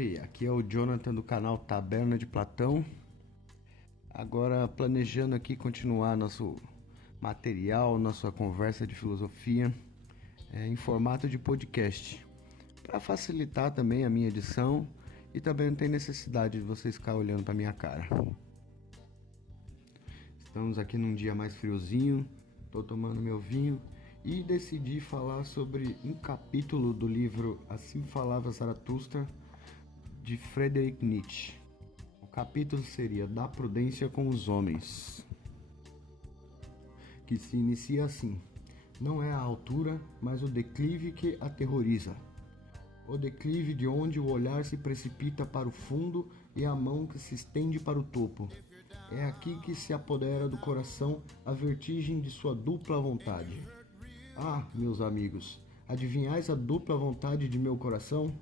salve! Aqui é o Jonathan do canal Taberna de Platão. Agora planejando aqui continuar nosso material, nossa conversa de filosofia em formato de podcast, para facilitar também a minha edição e também não tem necessidade de vocês ficarem olhando para minha cara. Estamos aqui num dia mais friozinho, estou tomando meu vinho e decidi falar sobre um capítulo do livro Assim Falava Zaratustra, de Friedrich Nietzsche. O capítulo seria Da Prudência com os Homens, que se inicia assim: não é a altura, mas o declive que aterroriza. O declive de onde o olhar se precipita para o fundo e a mão que se estende para o topo. É aqui que se apodera do coração a vertigem de sua dupla vontade. Ah, meus amigos, adivinhais a dupla vontade de meu coração?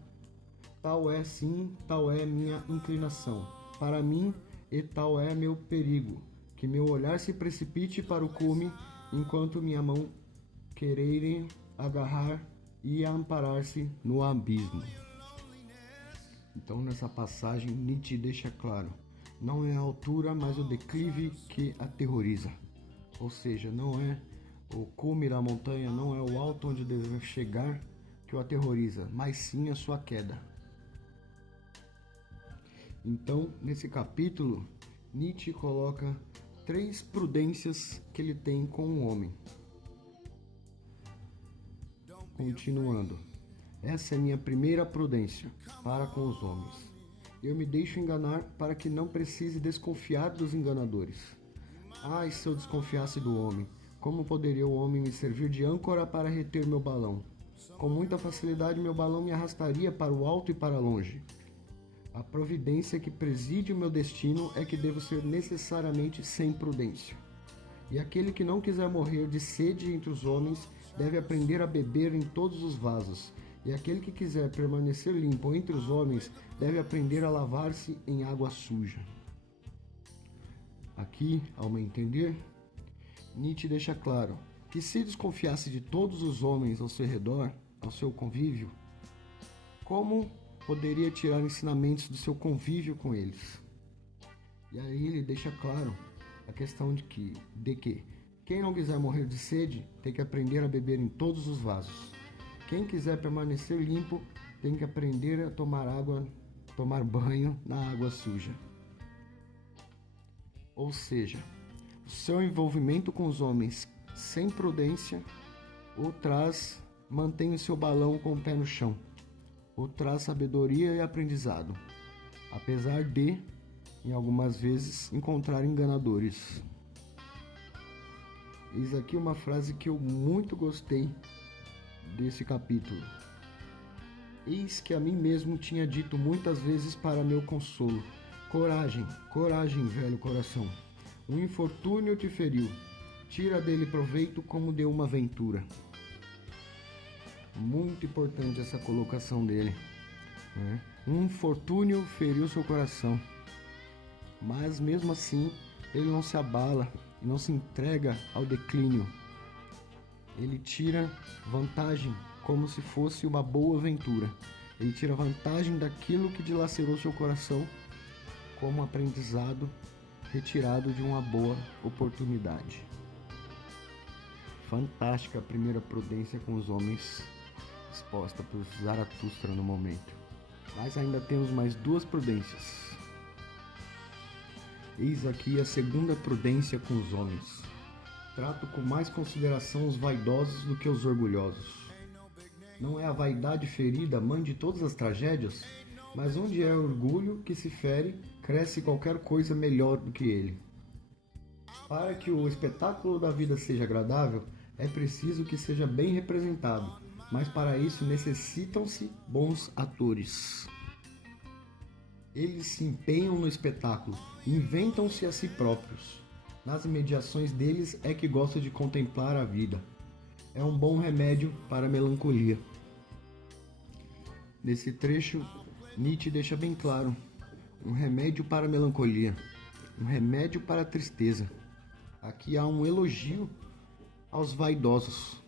Tal é sim, tal é minha inclinação para mim, e tal é meu perigo, que meu olhar se precipite para o cume, enquanto minha mão querer agarrar e amparar-se no abismo. Então, nessa passagem, Nietzsche deixa claro: não é a altura, mas o declive que aterroriza. Ou seja, não é o cume da montanha, não é o alto onde deve chegar que o aterroriza, mas sim a sua queda. Então, nesse capítulo, Nietzsche coloca 3 prudências que ele tem com o homem. Continuando, essa é minha primeira prudência para com os homens. Eu me deixo enganar para que não precise desconfiar dos enganadores. Ai, se eu desconfiasse do homem, como poderia o homem me servir de âncora para reter meu balão? Com muita facilidade meu balão me arrastaria para o alto e para longe. A providência que preside o meu destino é que devo ser necessariamente sem prudência. E aquele que não quiser morrer de sede entre os homens deve aprender a beber em todos os vasos. E aquele que quiser permanecer limpo entre os homens deve aprender a lavar-se em água suja. Aqui, ao meu entender, Nietzsche deixa claro que se desconfiasse de todos os homens ao seu redor, ao seu convívio, como poderia tirar ensinamentos do seu convívio com eles? E aí ele deixa claro a questão de que quem não quiser morrer de sede tem que aprender a beber em todos os vasos. Quem quiser permanecer limpo tem que aprender a tomar banho na água suja. Ou seja, o seu envolvimento com os homens sem prudência mantém o seu balão com o pé no chão, ou traz sabedoria e aprendizado, apesar de, em algumas vezes, encontrar enganadores. Eis aqui uma frase que eu muito gostei desse capítulo. Eis que a mim mesmo tinha dito muitas vezes para meu consolo: coragem, coragem, velho coração. Um infortúnio te feriu, tira dele proveito como de uma aventura. Muito importante essa colocação dele, né? Um infortúnio feriu seu coração, mas mesmo assim ele não se abala e não se entrega ao declínio. Ele tira vantagem como se fosse uma boa aventura. Ele tira vantagem daquilo que dilacerou seu coração como aprendizado retirado de uma boa oportunidade. Fantástica a primeira prudência com os homens exposta por Zaratustra no momento. Mas ainda temos mais 2 prudências. Eis aqui a segunda prudência com os homens. Trato com mais consideração os vaidosos do que os orgulhosos. Não é a vaidade ferida mãe de todas as tragédias? Mas onde é orgulho que se fere, cresce qualquer coisa melhor do que ele. Para que o espetáculo da vida seja agradável, é preciso que seja bem representado, mas para isso necessitam-se bons atores. Eles se empenham no espetáculo, inventam-se a si próprios. Nas imediações deles é que gostam de contemplar a vida. É um bom remédio para a melancolia. Nesse trecho, Nietzsche deixa bem claro: um remédio para a melancolia, um remédio para a tristeza. Aqui há um elogio aos vaidosos,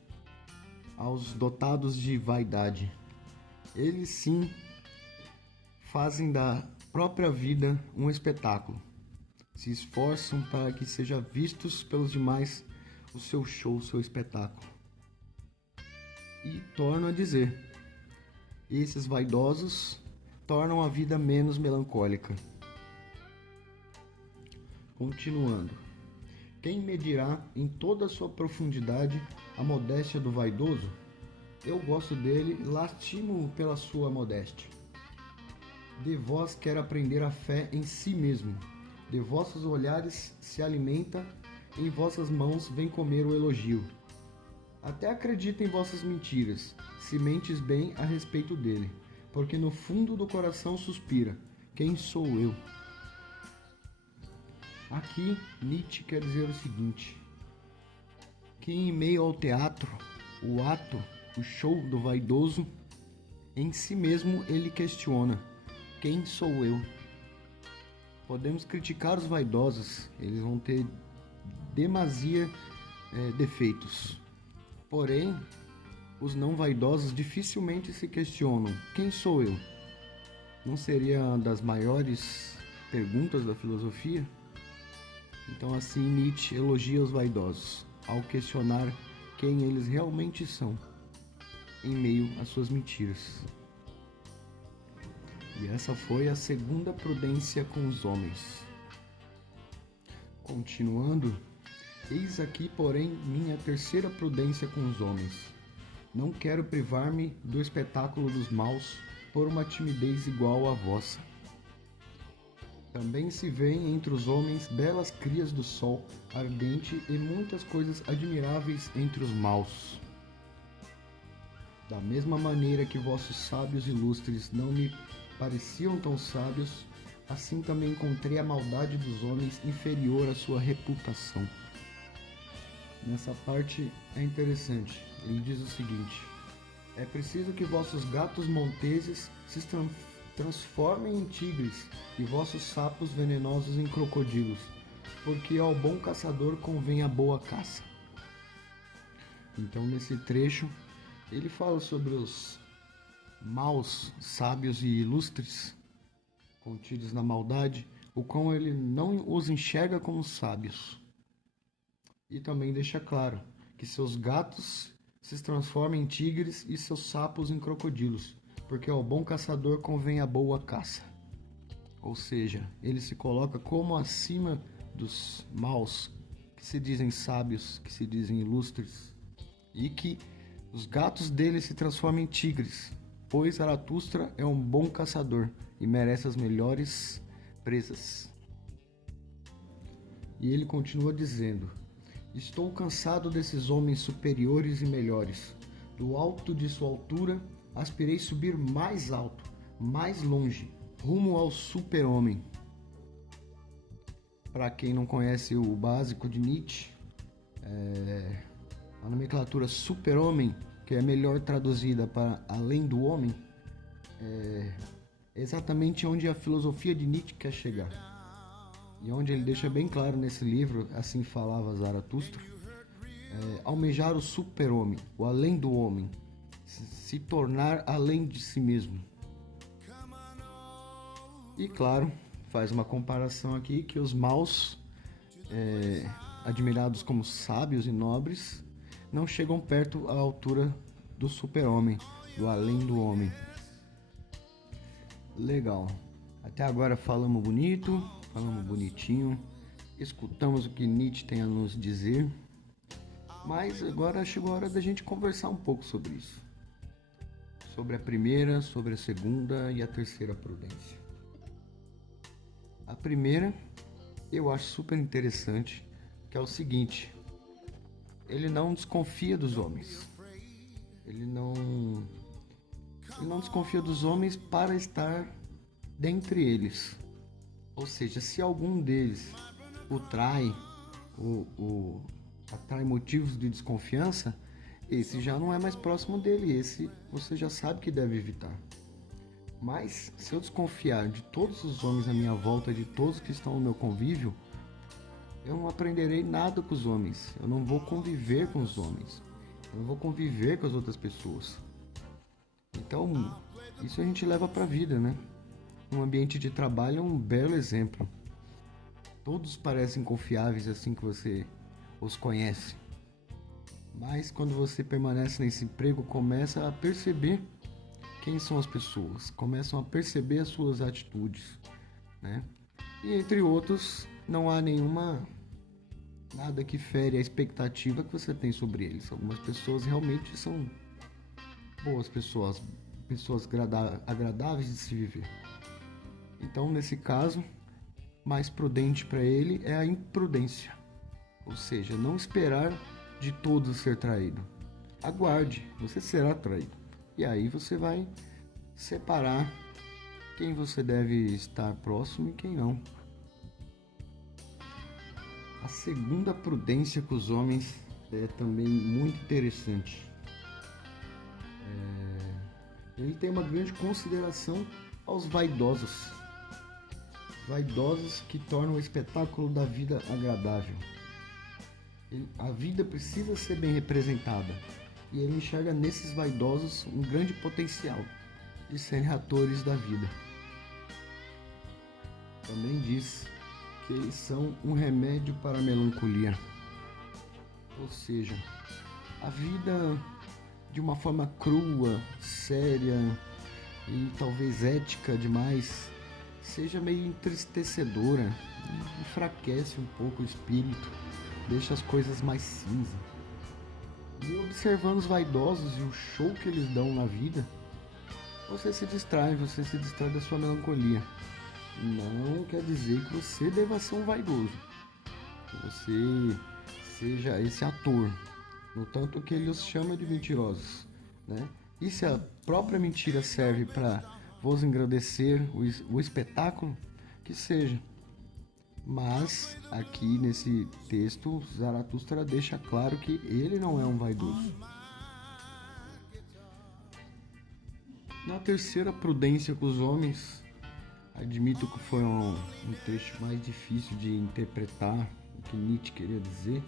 aos dotados de vaidade. Eles sim fazem da própria vida um espetáculo. Se esforçam para que sejam vistos pelos demais o seu show, o seu espetáculo. E torno a dizer, esses vaidosos tornam a vida menos melancólica. Continuando. Quem medirá em toda a sua profundidade a modéstia do vaidoso? Eu gosto dele, lastimo-o pela sua modéstia. De vós quero aprender a fé em si mesmo. De vossos olhares se alimenta, em vossas mãos vem comer o elogio. Até acredita em vossas mentiras, se mentes bem a respeito dele, porque no fundo do coração suspira, quem sou eu? Aqui Nietzsche quer dizer o seguinte, que em meio ao teatro, o ato, o show do vaidoso, em si mesmo ele questiona, quem sou eu? Podemos criticar os vaidosos, eles vão ter demasia defeitos. Porém, os não vaidosos dificilmente se questionam, quem sou eu? Não seria uma das maiores perguntas da filosofia? Então assim Nietzsche elogia os vaidosos, ao questionar quem eles realmente são, em meio às suas mentiras. E essa foi a segunda prudência com os homens. Continuando, eis aqui, porém, minha terceira prudência com os homens. Não quero privar-me do espetáculo dos maus por uma timidez igual à vossa. Também se vêem entre os homens belas crias do sol ardente e muitas coisas admiráveis entre os maus. Da mesma maneira que vossos sábios ilustres não me pareciam tão sábios, assim também encontrei a maldade dos homens inferior à sua reputação. Nessa parte é interessante, ele diz o seguinte, é preciso que vossos gatos monteses se transformem em tigres e vossos sapos venenosos em crocodilos, porque ao bom caçador convém a boa caça. Então nesse trecho ele fala sobre os maus, sábios e ilustres, contidos na maldade, o qual ele não os enxerga como sábios. E também deixa claro que seus gatos se transformam em tigres e seus sapos em crocodilos, porque ao bom caçador convém a boa caça. Ou seja, ele se coloca como acima dos maus, que se dizem sábios, que se dizem ilustres, e que os gatos dele se transformam em tigres, pois Zaratustra é um bom caçador e merece as melhores presas. E ele continua dizendo, estou cansado desses homens superiores e melhores. Do alto de sua altura, aspirei subir mais alto, mais longe, rumo ao super-homem. Para quem não conhece o básico de Nietzsche, a nomenclatura super-homem, que é melhor traduzida para além do homem, é exatamente onde a filosofia de Nietzsche quer chegar. E onde ele deixa bem claro nesse livro, assim falava Zaratustra, almejar o super-homem, o além do homem, se tornar além de si mesmo. E claro, faz uma comparação aqui que os maus, admirados como sábios e nobres, não chegam perto à altura do super-homem, do além do homem. Legal. Até agora falamos bonito, falamos bonitinho, escutamos o que Nietzsche tem a nos dizer, mas agora chegou a hora da gente conversar um pouco sobre isso. Sobre a primeira, sobre a segunda e a terceira prudência. A primeira, eu acho super interessante, que é o seguinte, ele não desconfia dos homens. Ele não desconfia dos homens para estar dentre eles. Ou seja, se algum deles o trai, atrai motivos de desconfiança, esse já não é mais próximo dele, esse você já sabe que deve evitar. Mas se eu desconfiar de todos os homens à minha volta, de todos que estão no meu convívio, eu não aprenderei nada com os homens, eu não vou conviver com os homens, eu não vou conviver com as outras pessoas. Então, isso a gente leva para a vida, né? no ambiente de trabalho é um belo exemplo. Todos parecem confiáveis assim que você os conhece. Mas quando você permanece nesse emprego, começa a perceber quem são as pessoas, começam a perceber as suas atitudes, né? E entre outros, não há nada que fere a expectativa que você tem sobre eles. Algumas pessoas realmente são boas pessoas, agradáveis de se viver. Então, nesse caso, mais prudente para ele é a imprudência, ou seja, não esperar de todos ser traído. Aguarde, você será traído. E aí você vai separar quem você deve estar próximo e quem não. A segunda prudência com os homens é também muito interessante. Ele tem uma grande consideração aos vaidosos. Vaidosos que tornam o espetáculo da vida agradável. A vida precisa ser bem representada. E ele enxerga nesses vaidosos um grande potencial de serem atores da vida. Também diz que eles são um remédio para a melancolia. Ou seja, a vida de uma forma crua, séria e talvez ética demais seja meio entristecedora, enfraquece um pouco o espírito, deixa as coisas mais cinza. E observando os vaidosos e o show que eles dão na vida, você se distrai da sua melancolia. Não quer dizer que você deva ser um vaidoso, que você seja esse ator, no tanto que ele os chama de mentirosos, né? E se a própria mentira serve para vos engrandecer o espetáculo, que seja. Mas aqui nesse texto, Zaratustra deixa claro que ele não é um vaidoso. Na terceira prudência com os homens, admito que foi um trecho mais difícil de interpretar o que Nietzsche queria dizer,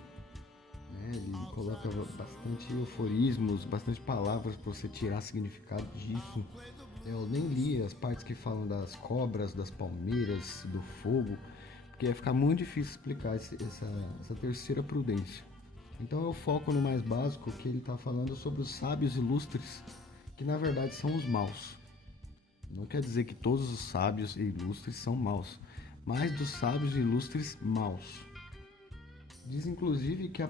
né? Ele coloca bastante euforismos, bastante palavras para você tirar significado disso. Eu nem li as partes que falam das cobras, das palmeiras, do fogo, porque ia ficar muito difícil explicar essa terceira prudência. Então eu foco no mais básico, que ele está falando sobre os sábios ilustres, que na verdade são os maus. Não quer dizer que todos os sábios ilustres são maus, mas dos sábios ilustres maus. Diz inclusive que a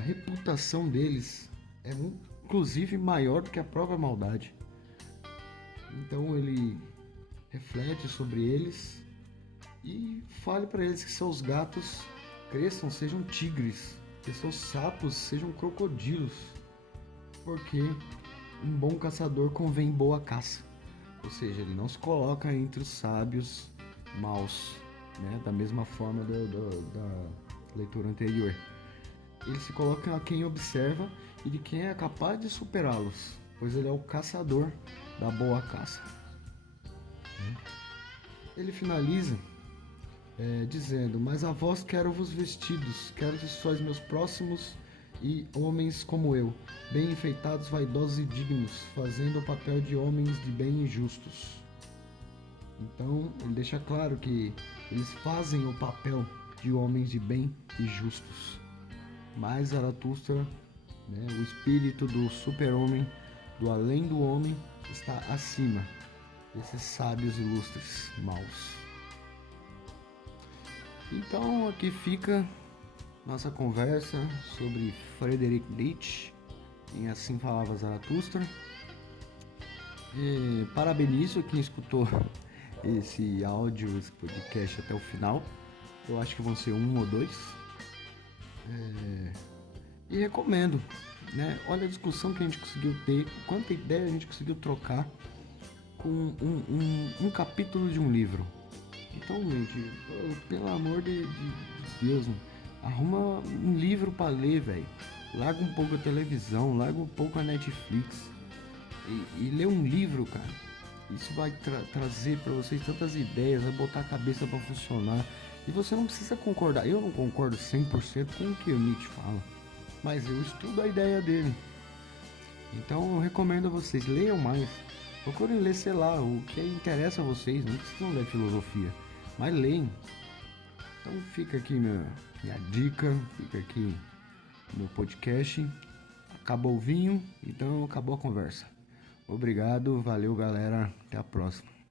reputação deles é inclusive maior do que a própria maldade. Então ele reflete sobre eles e fale para eles que seus gatos cresçam, sejam tigres, que seus sapos sejam crocodilos, porque um bom caçador convém boa caça. Ou seja, ele não se coloca entre os sábios maus, né? Da mesma forma da leitura anterior. Ele se coloca a quem observa e de quem é capaz de superá-los, pois ele é o caçador da boa caça. Ele finaliza dizendo: mas a vós quero-vos vestidos, quero que sois meus próximos e homens como eu, bem enfeitados, vaidosos e dignos, fazendo o papel de homens de bem e justos. Então ele deixa claro que eles fazem o papel de homens de bem e justos. Mas Zaratustra, né, o espírito do super-homem, do além do homem, está acima desses sábios ilustres maus. Então aqui fica nossa conversa sobre Friedrich Nietzsche, em Assim Falava Zaratustra. E parabenizo quem escutou esse áudio, esse podcast até o final. Eu acho que vão ser 1 ou 2. E recomendo, né? Olha a discussão que a gente conseguiu ter, quanta ideia a gente conseguiu trocar com um capítulo de um livro. Então, gente, pelo amor de Deus, arruma um livro para ler, velho. Larga um pouco a televisão, larga um pouco a Netflix e lê um livro, cara. Isso vai trazer para vocês tantas ideias, vai botar a cabeça para funcionar. E você não precisa concordar. Eu não concordo 100% com o que o Nietzsche fala, mas eu estudo a ideia dele. Então eu recomendo a vocês, leiam mais, Procurem ler, sei lá, o que interessa a vocês, não precisam ler filosofia, mas leem. Então fica aqui minha dica, fica aqui meu podcast. Acabou o vinho, então acabou a conversa. Obrigado, valeu galera, até a próxima.